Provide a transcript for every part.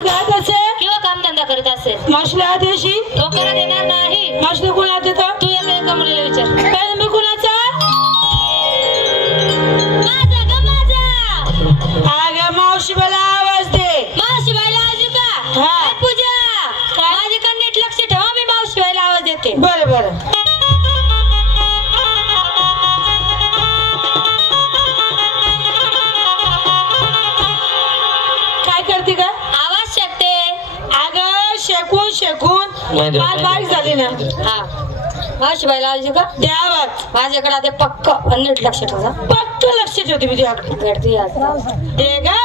करत असेल किंवा कामधंदा करत असेल मावशीला दिवशी तो करा देणार नाही. मावशीला कोणाला देतो तू एका मुलीला विचार. काय मी कोणाचा माझा ग माझा. अगं मावशी मला आवाज दे. मावशी बाईला आवाज देऊ का? हा. काय पूजा माझ्याकडे नीट लक्ष ठेवा. मी मावशी बाईला आवाज देते. बरं बरं. काय करते का? आवाज शकते. अगं शेकून शेकून माल बारीक झाली ना. हा मावशी बाईला आवाज देऊ का? दे आवाज. माझ्याकडे आता पक्क आणि नीट लक्ष ठेवा. पक्क लक्ष ठेवते मी तुझ्याकडे. घडती आज दे ग.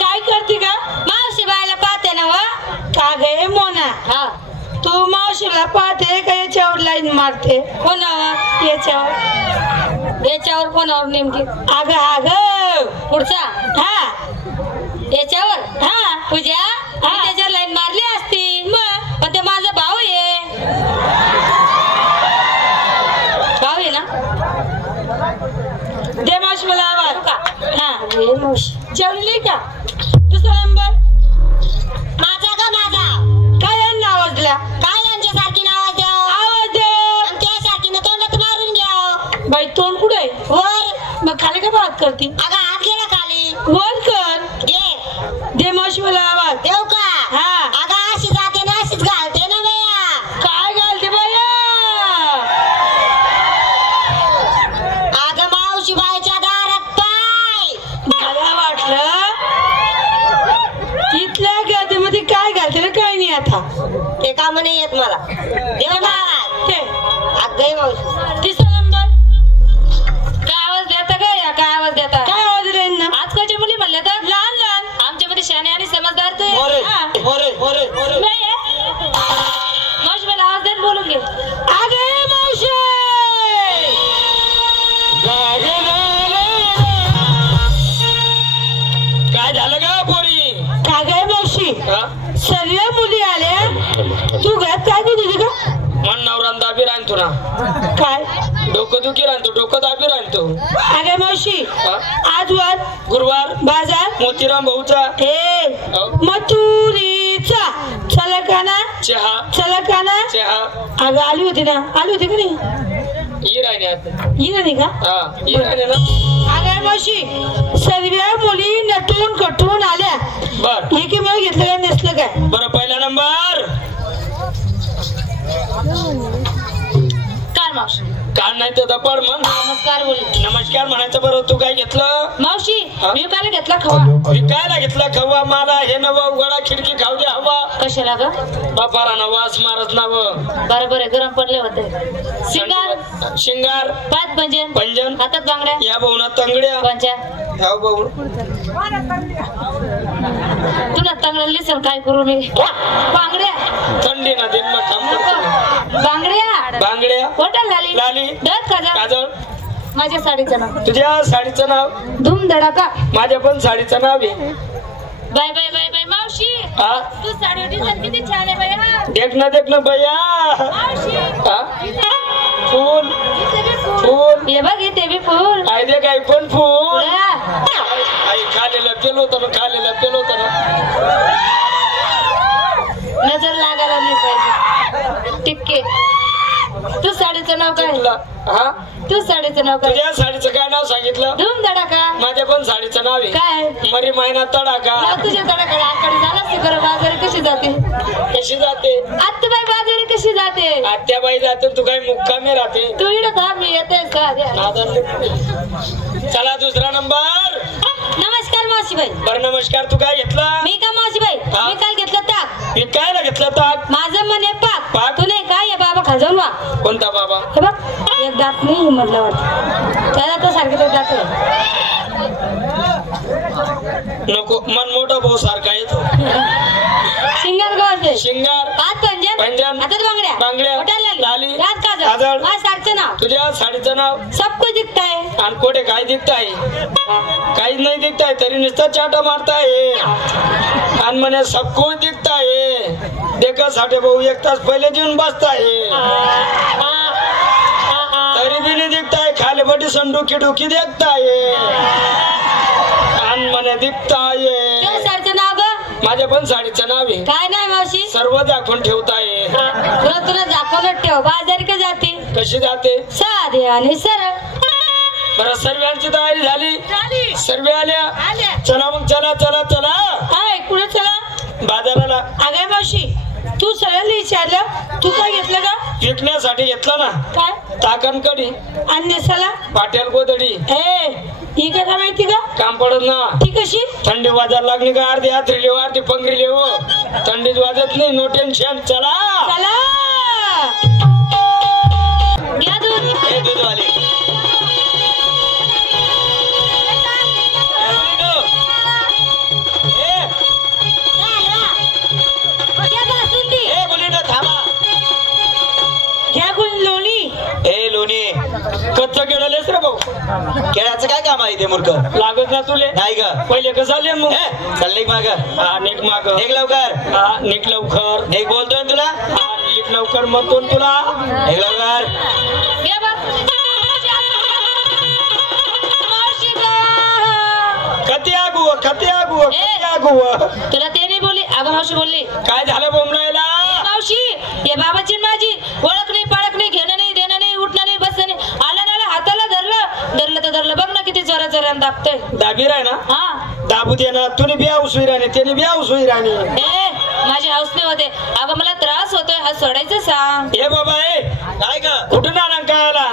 काय करते का? मावशी बाईला पाहते ना वा. का गे मोना हा तू मावशीला पाहते का याच्यावर लाईन मारते? कोणावर? याच्यावर कोणावर नेमकी? अगं अगं पुढचा हा याच्यावर. हा पूजा मी त्याच्यावर लाईन मारली असती मग पण ते माझा भाऊ आहे. भाऊ आहे ना. दे मावशी मला आवाज का? हा अरे मावशी जेवली का? दुसरा नंबर माझा ग माझा. काय यांना आवाज दिला? काय यांच्यासारखी आवाज द्या. आवाज दे. त्यासारखी ना तोंडात मारून घ्या. बाई तोंड कुठे आहे? वर. मग खाली का बात करती? अगं हात गेला खाली. वर कर. घे दे मावशी मला आवाज. देऊ का? हा अगं अशी जाते ना अशीच घालते ना बया. काय घालते बाया? अगं मावशी बाईच्या दारात पाय. मला वाटलं तिथल्या गर्दीमध्ये काय घालते ना काय नाही आता. ते काम नाही येत मला. देऊ का आवाज? ते अगं मावशी तिसरा नंबर काय आवाज देता का या? काय आवाज देता? काय आवाज दिला यांना? आजकालच्या मुली म्हणल्या तर लहान लहान आमच्यामध्ये शहाणे आणि समजदार ते हा. नाही आहे. मावशी मला आवाज देत बोलून घे. अगे मावशी काय झालं का पोरी? काय गे मावशी सर्व मुली आल्या तू घरात काय दिली का? मन नवरान दाबी राहतो ना. काय डोकं दुखी राहतो डोकं दाबी राहतो. अगे मावशी आज वार गुरुवार बाजार मोतीराम भाऊचा ए मथुरीचा चलकाना चहा अगं आली होती ना आली होती का नाही? ही राहण्यात येणार नाही का? हा ही राहण्या ना. अगं मावशी सर्व मुली नटून कटून आल्या. बर एकीमेव घेतलं काय नसलं काय? बरं पहिला नंबर काय मावशी? काल नाही तर दपड म्हण. नमस्कार बोल. नमस्कार म्हणायचं. बरं तू काय घेतलं? मावशी हा? मी काय घेतला खवा. विकायला घेतला खवा. मला हे नवं उघडा खिडकी खाऊ द्या हवा. कशाला ग? बापारा ना वास मारत नाव. बरोबर आहे गरम पडले होते. शिंगार पाच पंजन पंजन हातात बांगड्या या भाऊना तंगड्या पंचा ह्या भाऊ तुला चांगलं लिसन काय करू मी? बांगड्या थंडी ना दिन मग काम करतो. बांगड्या बांगड्या होटल झाली लाली डत काजळ. काजळ. माझ्या साडीचं नाव तुझ्या साडीचं नाव? धूम धडाका. माझ्या पण साडीचं नाव आहे. बाय बाय बाय बाय मावशी हा तू साडी डिझाईन किती छान आहे बाया. देख ना भैया. मावशी हा फूल इथे बी फूल. फूल हे बघ इथे बी फूल. आई दे काय पण फूल. हा. आई खालेलं पेलो होतं ना. नजर लागायला नाही पाहिजे. टिक्के. तू साडीचं नाव काय? तुला हा तू साडीचं नाव काय? तुझ्या साडीचं काय नाव सांगितलं? धूम धडाका. माझ्या पण साडीचं नाव आहे काय मरी महिना तडाका. नाव तुझ्या धडाकडे आकडे झाला असते खरं. बाजारी कशी जाते? कशी जाते? आत्ताबाई बाजारी कशी जाते? आत्याबाई जाते. तू काही मुक्कामी राहते. तू इकडे थांब मी येते का? चला दुसरा नंबर. नमस्कार मावशीबाई. बरं नमस्कार. तू काय घेतलं? मी का मावशीबाई हा? मी काल घेतलं ताक. विकायला घेतलं ताक. माझं मन आहे पाक. पाक? तू नाही का ये बाबा खाजवून वा. कोणता बाबा? हे बघ एक दात नाही म्हटलं वाटत त्याला तो सारखे तो दात आहे. नको मन मोठा भाऊ सारखा येतो. शिंगार गावाचे शिंगार पाच पंजन पैंजण हातात बांगड्या बांगड्या बोटाला लाली रात काजळ काजळ माझ्या साडीचं नाव तुझ्या साडीचं नाव सबको दिखता है आणि कोठे काय दिखताय काहीच नाही दिखताय तरी नुसतं चाटा मारताय आणि म्हणे सबको दिखताय देखा साठे भाऊ एक तास पहिले जेवून बसताय तरी बी नाही दिखताय खाली बटी संडुकी डुकी देखताय आणि म्हणे दिखताय तुझ्या साडीचं नाव ग माझ्या पण साडीचं नाव आहे काय नाही मावशी सर्व दाखवून ठेवताय तुला दाखवलं ठेव बाजारी का जाते कशी जाते साधे आणि सरळ बरं सर्वांची तयारी झाली सर्व आल्या चला मग चला चला चला हाय कुठे चला बाजाराला अगं मावशी तू सगळ्यांना विचारलं तू काय घेतलं का विकण्यासाठी घेतलं ना काय ताकण कडी आणि नेसाला पाट्याल गोदडी ए ही कसा माहिती का काम पडत ना ती कशी थंडी वाजायला लागली का अर्धी यात्री लेव अर्धी पंगरी लेव थंडीच वाजत नाही नो टेन्शन चला चला घ्या दूध हे दूधवाले घ्या बासुंदी घ्या कोणी लोणी ए लोणी कच्च केळलेस रे भाऊ केळ्याचं काय काम आहे ते मूर्ख लागत ना तुले नाही ग पहिले कसं आले मग चल निघ माग हा निघ माग निघ लवकर हा निघ लवकर निघ बोलतोय ना तुला हा निघ लवकर म्हणतो ना तुला निघ लवकर घ्या बा मावशी ग. कती आगू तुला ते नाही बोलली अगं मावशी बोलली काय झालं बोंबलायला मावशी ये बाबाची आणि माझी ओळख नाही पाळख नाही घेणं नाही देणं नाही उठणं नाही बसणं नाही आलं ना हाताला धरलं तर धरलं बघ ना किती जोरात जोरात दाबतोय दाबी राय ना हा दाबू दे ना तुने बिया उसवी राणी त्याने बिया उसवी राणी ए माझे हौसले होते अगं मला त्रास होतोय हा सोडायचं सांग हे बाबा ए काय ग कुठून आला काय आला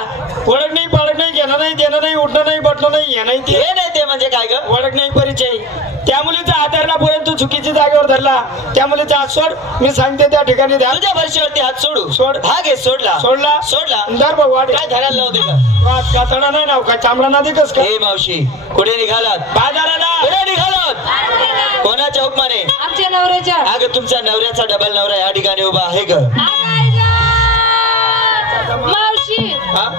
ओळख नाही पाळख नाही घेणं नाही देणं नाही उठणं नाही बटणं नाही हे नाही ते हे नाही ते म्हणजे काय ग ओळख नाही परिचय त्या मुलीचा हात धरला पर्यंत चुकीच्या जागेवर धरला त्या मुलीचा हात सोड मी सांगते त्या ठिकाणी द्या तुझ्या वर्षीवरती हात सोडू सोड. हा घे सोडला सोडला दर भाऊ वाढ काय धरायला लावते का वाद कातडा नाही ना का चांबडा ना दिकस का हे मावशी कुठे निघालात बाजाराला कुठे निघालात कोणाच्या हुकमाने आमच्या नवऱ्याच्या अगं तुमच्या नवऱ्याचा डबल नवरा या ठिकाणी उभा आहे ग मावशी हा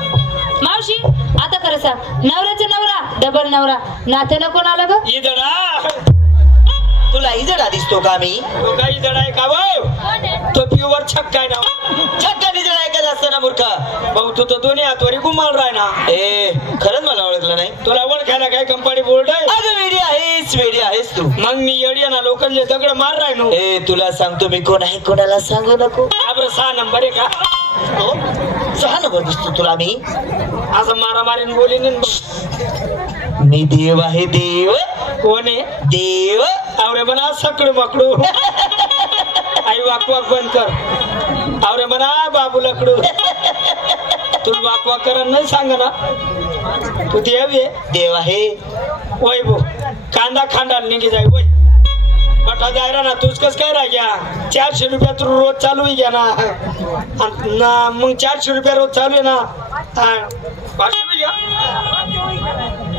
मावशी आता खरं सांग नवऱ्याचा नवरा डबल नवरा नात्यानं कोण आलं ग इजडा तुला इजडा दिसतो का मी तो काही जड आहे का भाऊ तो प्युअर छक्का आहे ना छक्का इजडा ऐकत असतं ना मूर्ख भाऊ तू तर दोन्ही हातवरी गुमाल राय ना ए खरंच मला ओळखलं नाही तुला ओळखायला काय कंपनी बोर्ड आहे अगं वेडी आहेस तू मग मी येडी आहे ना लोकांचे दगड मार राय नो ए तुला सांगतो मी कोण आहे कोणाला सांगू नको बरं 6 नंबर आहे का 6 नंबर दिसतो तुला मी असं मारामारीन बोलीन मी देव आहे देव कोण आहे देव आवरे म्हणा सकड मकडू आई वाक बंद कर आवरे म्हणा बाबू लकडू तू वाक कर नाही सांग ना तू देव आहे देव आहे वय भो कांदा खांडाल निघी जाय वय बटा जायरा ना तूच कस काय राह गया 400 रुपया तू रोज चालू ही घ्या ना मग 400 रुपया रोज चालू आहे ना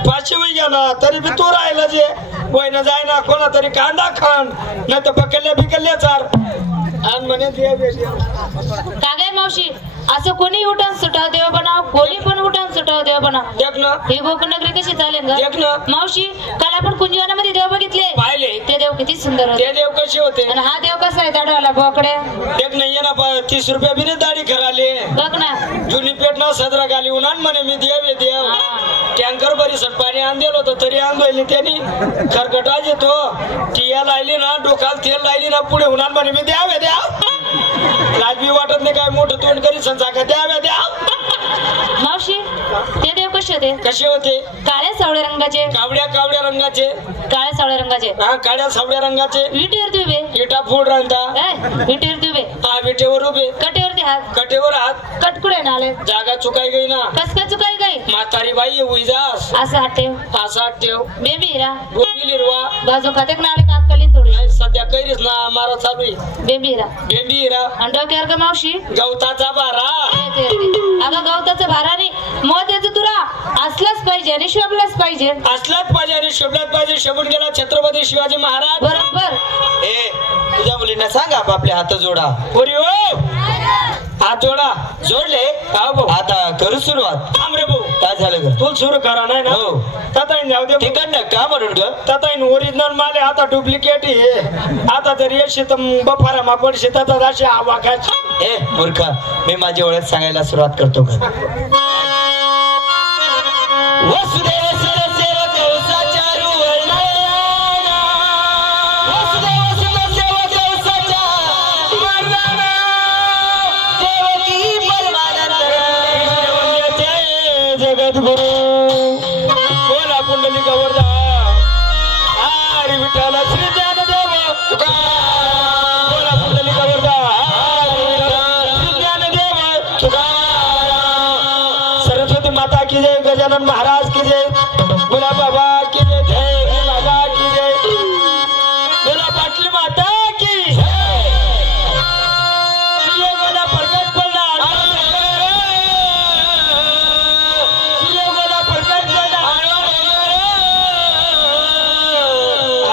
500 वय घ्या ना तरी बी तू राहिला जे वय ना जाय ना कोणा तरी कांदा खांड नाही तर बकल्ल्या चार आणि म्हणे का गे मावशी असं कोणी उठान सुटाव देव बनाव कोणी पण उठान सुटाव देव बनाव देख ना ही गोकुळनगरी कशी चालेल ग देख ना मावशी काल आपण कुंजवनामध्ये देव बघितले पाहिले ते देव किती सुंदर होते ते देव कसे होते आणि हा देव कसा आहे दाढवाला बोकडे देख नाही ये ना 30 रुपया बी नाही दाढी कराले बघ ना जुनी पेट ना सदरा गाली उन्हान म्हणे मी देव आहे देव टँकर बरी सट पाणी आणलेल होतं तरी आणलं त्यांनी खरकटा येतो टिया लायली ना डोकाल तेल लायली ना पुढे उन्हान म्हणे मी देव आहे देव लाजबी वाटत नाही काय मोठं तोंड करी संसाका द्याव्या द्या मावशी ते देव कसे होते कसे होते काळ्या सावळ्या रंगाचे कावड्या रंगाचे काळ्या सावळ्या रंगाचे हा काळ्या सावड्या रंगाचे विटेवरती उभे इटा फोड राहता विटेवरती उभे हा विटेवर उभे कटेवरती हात कटेवर हात कटकुडे नाले जागा चुकाई गई ना कस काय चुकाई गई म्हातारी बाई उईजास असं हात ठेव असा ठेव बेबी हिरा गोबी लिरवा बाजू खाते नाले काप कलीन थोडी नाही सध्या कैरीच ना मारा चालू आहे बेबी हिरा बेंबी हिरा आणि डोक्यावर का मावशी गवताचा बारा अगं गवताचं भाराने मोत्याचं तुरा असलाच पाहिजे आणि शोभलाच पाहिजे असलाच पाहिजे आणि शोभलाच पाहिजे शोभून गेला छत्रपती शिवाजी महाराज बरोबर ए तुझ्या मुलींना त्यांना सांगा आपले हात जोडा. पोरी हो हात जोडा. जोडले हा भाऊ. आता करू सुरुवात. आमरे भाऊ काय झालं ग? तू सुरू करा नाही ना. हो. ताताईन जाऊ दे. तिकडनं का म्हणून ग? ताताईन ओरिजिनल माले आता डुप्लिकेट आहे. आता जर येशी तर बफारा मा पडशी तर अशी हवा खायची. ए मूर्खा, मी माझी ओळख सांगायला सुरुवात करतो का? वसुदेव सरसेव कौसाच्या रुवळाला, वसुदेव सरसेव कौसाच्या रुवळाला, देवकी परमानंद जगद्गुरु बोला पुंडलिका वरदा हरी विठ्ठल श्री ज्ञानदेव तुकाराम. बोला पुंडलिका वरदा हरी विठ्ठल श्री ज्ञानदेव तुकाराम. सरस्वती माता की जय. गजानन महाराज की जय. बोला बाबा की जय. जय बाबा की जय. बोला पाटली माता की जय. बोला प्रकट पडला.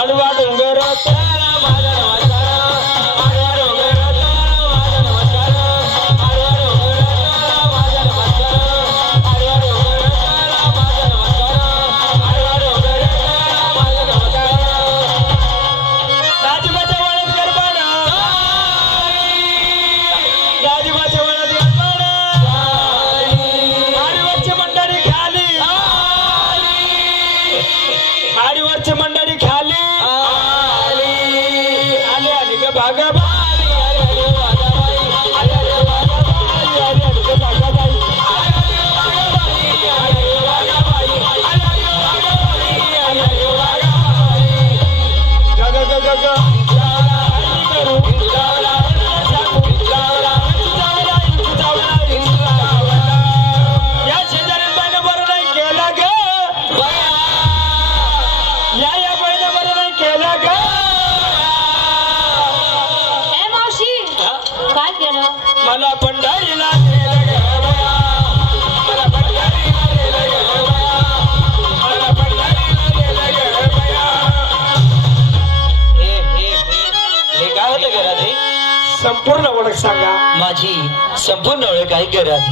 आडवा डोंगर तारा माझा नमस्कार. आडवा डोंगर तारा माझा नमस्कार. आडवा डोंगर तारा माझा नमस्कार. आडवा डोंगर तारा माझा नमस्कार. आडवा डोंगर तारा माझा नमस्कार. दाजीबाच्या वळत गरबाना, दाजीबाच्या वळत गरबाना, आडीवरची मंडळी खाली, आडीवरची मंडळी खाली. मला पंढरीला नेलं ग बया. मला पंढरीला नेलं ग बया. मला पंढरीला नेलं ग बया. हे काय होतं घरात? हे संपूर्ण ओळख सांगा. माझी संपूर्ण ओळख आहे घरात.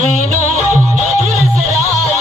मीनू मधुर सराले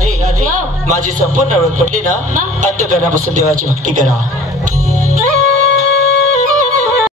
राधे हो. माझी संपूर्ण ओळख पडली ना मग? अंतःकरणापासून देवाची भक्ती करा